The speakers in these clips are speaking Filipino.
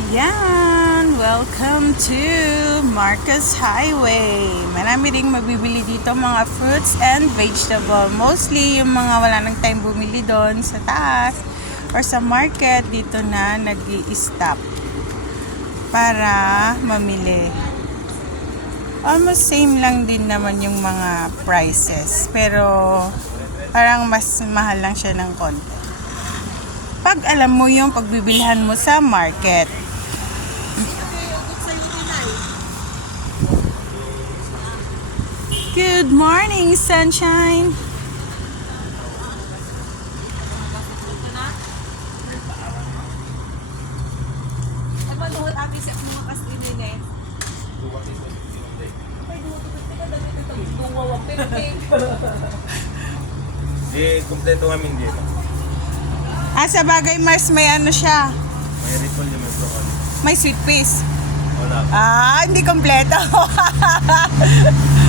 Ayan! Welcome to Marcos Highway. Marami ring mabibili dito mga fruits and vegetable. Mostly yung mga wala nang time bumili doon sa taas or sa market dito na nag stop para mamili. Almost same lang din naman yung mga prices. Pero parang mas mahal lang siya ng konti pag alam mo yung pagbibilhan mo sa market. Good morning, sunshine! Di, kumpleto kami dito. Ah, sa bagay, Mars, may ano siya. May ripple yung may broccoli. May sweet peas. Wala. Ah, hindi kompleto.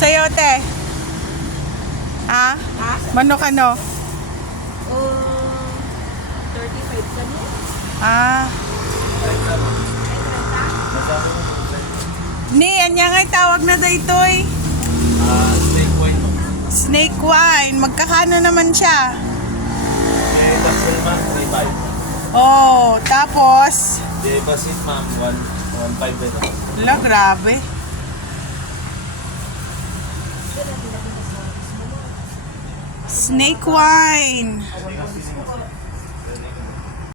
Sayote. Ha? Ha? Manok ano? Oh, 35 ka niya? Ah. Ni, anya nga tawag na dito eh. Ah, steak white. Snake wine. Magkakano naman siya? May basil ma'am, 3.5. Oh, tapos, Di, basit ma'am, 1, 1.5 din. Ala, grabe. Snake wine.